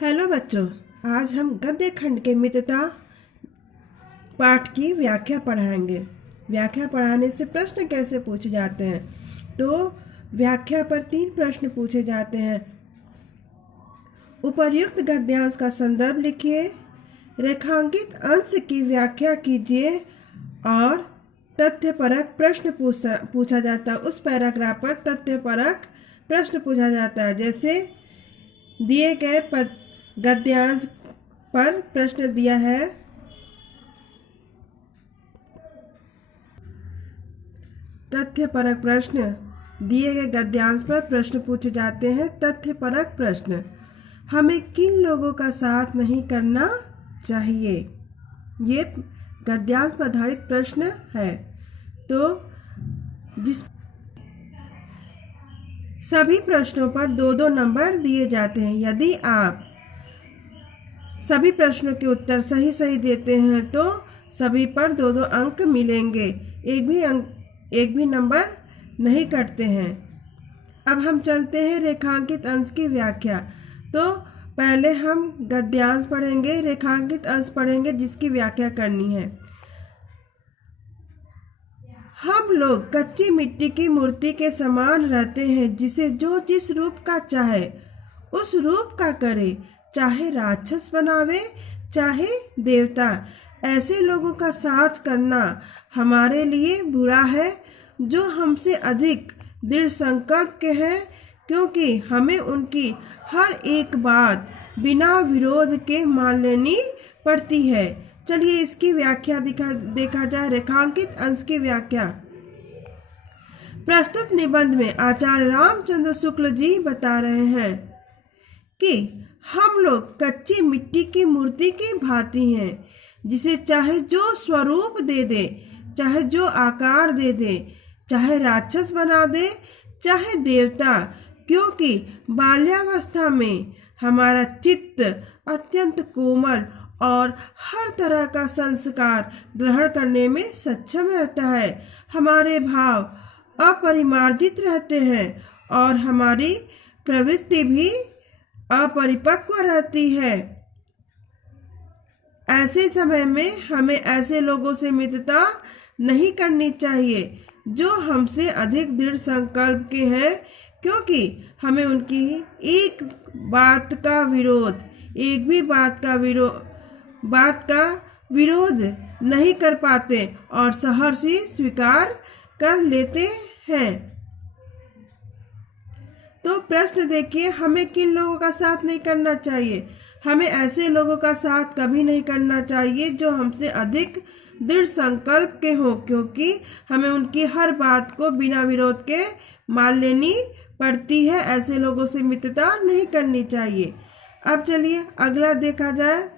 Hello बच्चों, आज हम गद्य खंड के मित्रता पाठ की व्याख्या पढ़ाएंगे। व्याख्या पढ़ाने से प्रश्न कैसे पूछे जाते हैं, तो व्याख्या पर 3 प्रश्न पूछे जाते हैं। उपर्युक्त गद्यांश का संदर्भ लिखिए, रेखांकित अंश की व्याख्या कीजिए और तथ्यपरक प्रश्न पूछा जाता है। उस पैराग्राफ पर तथ्यपरक प्रश्न पूछा जाता है। जैसे दिए गए गद्यांश पर प्रश्न दिया है, तथ्यपरक प्रश्न। दिए गए गद्यांश पर प्रश्न पूछे जाते हैं। तथ्यपरक प्रश्न, हमें किन लोगों का साथ नहीं करना चाहिए? ये गद्यांश पर आधारित प्रश्न है। तो सभी प्रश्नों पर 2-2 नंबर दिए जाते हैं। यदि आप सभी प्रश्नों के उत्तर सही देते हैं तो सभी पर 2-2 अंक मिलेंगे। एक भी नंबर नहीं कटते हैं। अब हम चलते हैं रेखांकित अंश की व्याख्या। तो पहले हम गद्यांश पढ़ेंगे, रेखांकित अंश पढ़ेंगे जिसकी व्याख्या करनी है। हम लोग कच्ची मिट्टी की मूर्ति के समान रहते हैं, जिसे जो जिस रूप का चाहे उस रूप का करे, चाहे राक्षस बनावे चाहे देवता। ऐसे लोगों का साथ करना हमारे लिए बुरा है जो हमसे अधिक दृढ़ संकल्प के हैं, क्योंकि हमें उनकी हर एक बात बिना विरोध के मान लेनी पड़ती है। चलिए इसकी व्याख्या देखा जाए। रेखांकित अंश की व्याख्या। प्रस्तुत निबंध में आचार्य रामचंद्र शुक्ल जी बता रहे हैं कि हम लोग कच्ची मिट्टी की मूर्ति की भांति हैं, जिसे चाहे जो स्वरूप दे दे, चाहे जो आकार दे दे, चाहे राक्षस बना दे चाहे देवता, क्योंकि बाल्यावस्था में हमारा चित्त अत्यंत कोमल और हर तरह का संस्कार ग्रहण करने में सक्षम रहता है। हमारे भाव अपरिमार्जित रहते हैं और हमारी प्रवृत्ति भी अपरिपक्व रहती है। ऐसे समय में हमें ऐसे लोगों से मित्रता नहीं करनी चाहिए जो हमसे अधिक दृढ़ संकल्प के हैं, क्योंकि हमें उनकी एक भी बात का विरोध नहीं कर पाते और सहर्षी स्वीकार कर लेते हैं। तो प्रश्न देखिए, हमें किन लोगों का साथ नहीं करना चाहिए? हमें ऐसे लोगों का साथ कभी नहीं करना चाहिए जो हमसे अधिक दृढ़ संकल्प के हो, क्योंकि हमें उनकी हर बात को बिना विरोध के मान लेनी पड़ती है। ऐसे लोगों से मित्रता नहीं करनी चाहिए। अब चलिए अगला देखा जाए।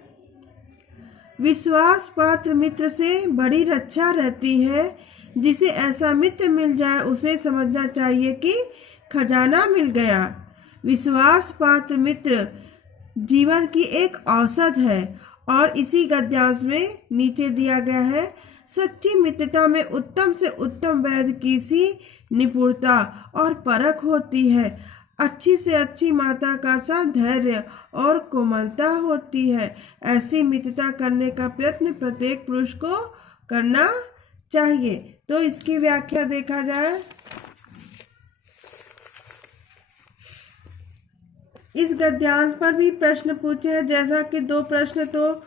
विश्वास पात्र मित्र से बड़ी रक्षा रहती है। जिसे ऐसा मित्र मिल जाए उसे समझना चाहिए कि खजाना मिल गया। विश्वास पात्र मित्र जीवन की एक औषध है और इसी गद्यांश में नीचे दिया गया है। सच्ची मित्रता में उत्तम से उत्तम वैद्य की सी निपुणता और परख होती है। अच्छी से अच्छी माता का सा धैर्य और कोमलता होती है। ऐसी मित्रता करने का प्रयत्न प्रत्येक पुरुष को करना चाहिए। तो इसकी व्याख्या देखा जाए। इस गद्यांश पर भी प्रश्न पूछे हैं, जैसा कि 2 प्रश्न तो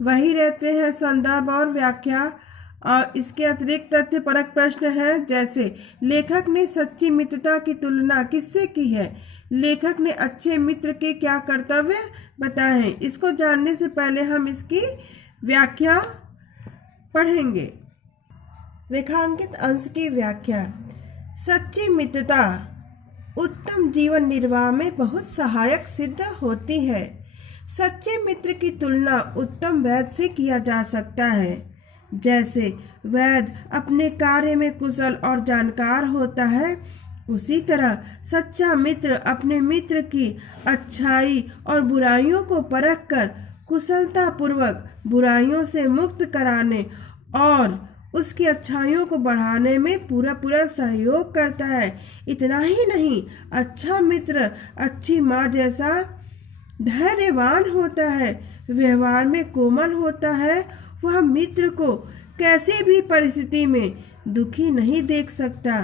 वही रहते हैं, संदर्भ और व्याख्या, और इसके अतिरिक्त तथ्यपरक प्रश्न है। जैसे लेखक ने सच्ची मित्रता की तुलना किससे की है? लेखक ने अच्छे मित्र के क्या कर्तव्य बताए हैं? इसको जानने से पहले हम इसकी व्याख्या पढ़ेंगे। रेखांकित अंश की व्याख्या। सच्ची मित्रता उत्तम जीवन निर्वाह में बहुत सहायक सिद्ध होती है। सच्चे मित्र की तुलना उत्तम वैद्य से किया जा सकता है। जैसे वैद्य अपने कार्य में कुशल और जानकार होता है, उसी तरह सच्चा मित्र अपने मित्र की अच्छाई और बुराइयों को परखकर कुशलता पूर्वक बुराइयों से मुक्त कराने और उसकी अच्छाइयों को बढ़ाने में पूरा पूरा सहयोग करता है। इतना ही नहीं, अच्छा मित्र अच्छी माँ जैसा धैर्यवान होता है, व्यवहार में कोमल होता है। वह मित्र को कैसे भी परिस्थिति में दुखी नहीं देख सकता।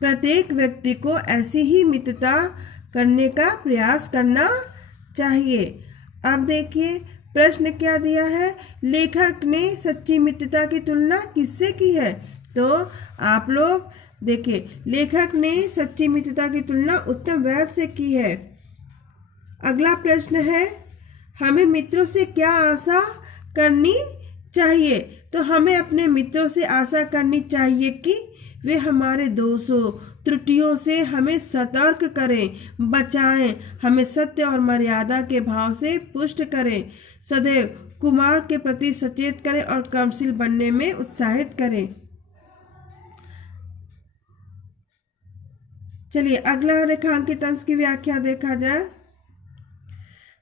प्रत्येक व्यक्ति को ऐसी ही मित्रता करने का प्रयास करना चाहिए। अब देखिए प्रश्न क्या दिया है, लेखक ने सच्ची मित्रता की तुलना किससे की है? तो आप लोग देखिए, लेखक ने सच्ची मित्रता की तुलना उत्तम वैद्य से की है। अगला प्रश्न है, हमें मित्रों से क्या आशा करनी चाहिए? तो हमें अपने मित्रों से आशा करनी चाहिए कि वे हमारे दोषों त्रुटियों से हमें सतर्क करें, बचाएं, हमें सत्य और मर्यादा के भाव से पुष्ट करें, सदैव कुमार के प्रति सचेत करें और कर्मशील बनने में उत्साहित करें। चलिए अगला रेखांकित अंश की व्याख्या देखा जाए।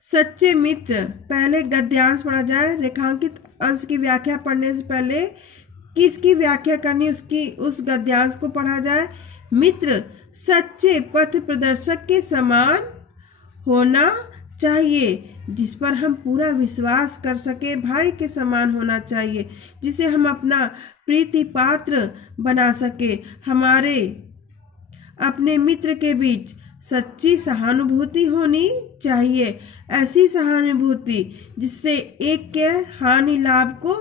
सच्चे मित्र, पहले गद्यांश पढ़ा जाए। रेखांकित अंश की व्याख्या पढ़ने से पहले किसकी व्याख्या करनी उसकी उस गद्यांश को पढ़ा जाए। मित्र सच्चे पथ प्रदर्शक के समान होना चाहिए, जिस पर हम पूरा विश्वास कर सके। भाई के समान होना चाहिए, जिसे हम अपना प्रीति पात्र बना सके। हमारे अपने मित्र के बीच सच्ची सहानुभूति होनी चाहिए, ऐसी सहानुभूति जिससे एक के हानि लाभ को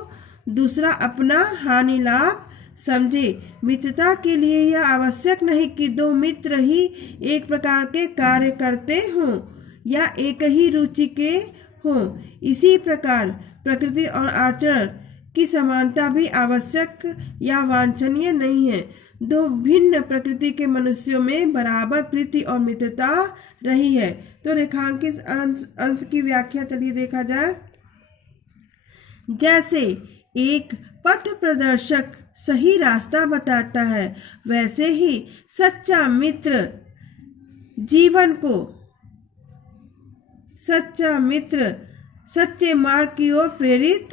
दूसरा अपना हानि लाभ समझे। मित्रता के लिए यह आवश्यक नहीं कि दो मित्र ही एक प्रकार के कार्य करते हों या एक ही रुचि के हों। इसी प्रकार प्रकृति और आचरण की समानता भी आवश्यक या वांछनीय नहीं है। दो भिन्न प्रकृति के मनुष्यों में बराबर प्रीति और मित्रता रही है। तो रेखांकित अंश की व्याख्या चलिए देखा जाए। जैसे एक पथ प्रदर्शक सही रास्ता बताता है, वैसे ही सच्चा मित्र सच्चे मार्ग की ओर प्रेरित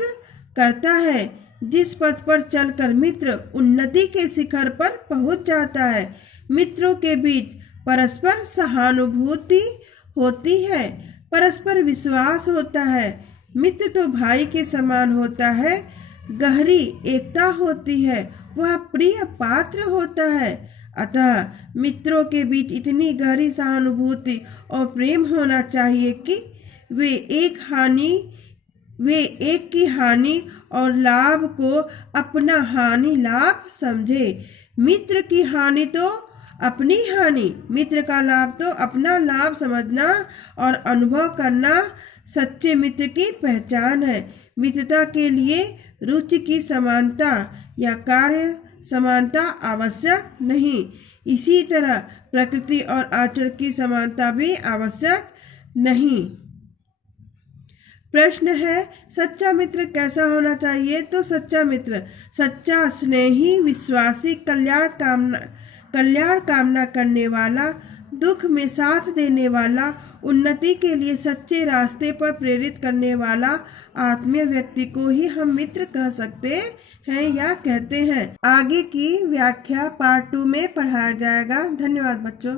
करता है। जिस पथ पर चलकर मित्र उन्नति के शिखर पर पहुंच जाता है। मित्रों के बीच परस्पर सहानुभूति होती है, परस्पर विश्वास होता है। मित्र तो भाई के समान होता है, गहरी एकता होती है, वह प्रिय पात्र होता है। अतः मित्रों के बीच इतनी गहरी सहानुभूति और प्रेम होना चाहिए कि वे एक की हानि और लाभ को अपना हानि लाभ समझे। मित्र की हानि तो अपनी हानि, मित्र का लाभ तो अपना लाभ समझना और अनुभव करना सच्चे मित्र की पहचान है। मित्रता के लिए रुचि की समानता या कार्य समानता आवश्यक नहीं। इसी तरह प्रकृति और आचरण की समानता भी आवश्यक नहीं। प्रश्न है, सच्चा मित्र कैसा होना चाहिए? तो सच्चा मित्र सच्चा, स्नेही, विश्वासी, कल्याण कामना करने वाला, दुख में साथ देने वाला, उन्नति के लिए सच्चे रास्ते पर प्रेरित करने वाला आत्मीय व्यक्ति को ही हम मित्र कह सकते हैं या कहते हैं। आगे की व्याख्या पार्ट 2 में पढ़ाया जाएगा। धन्यवाद बच्चों।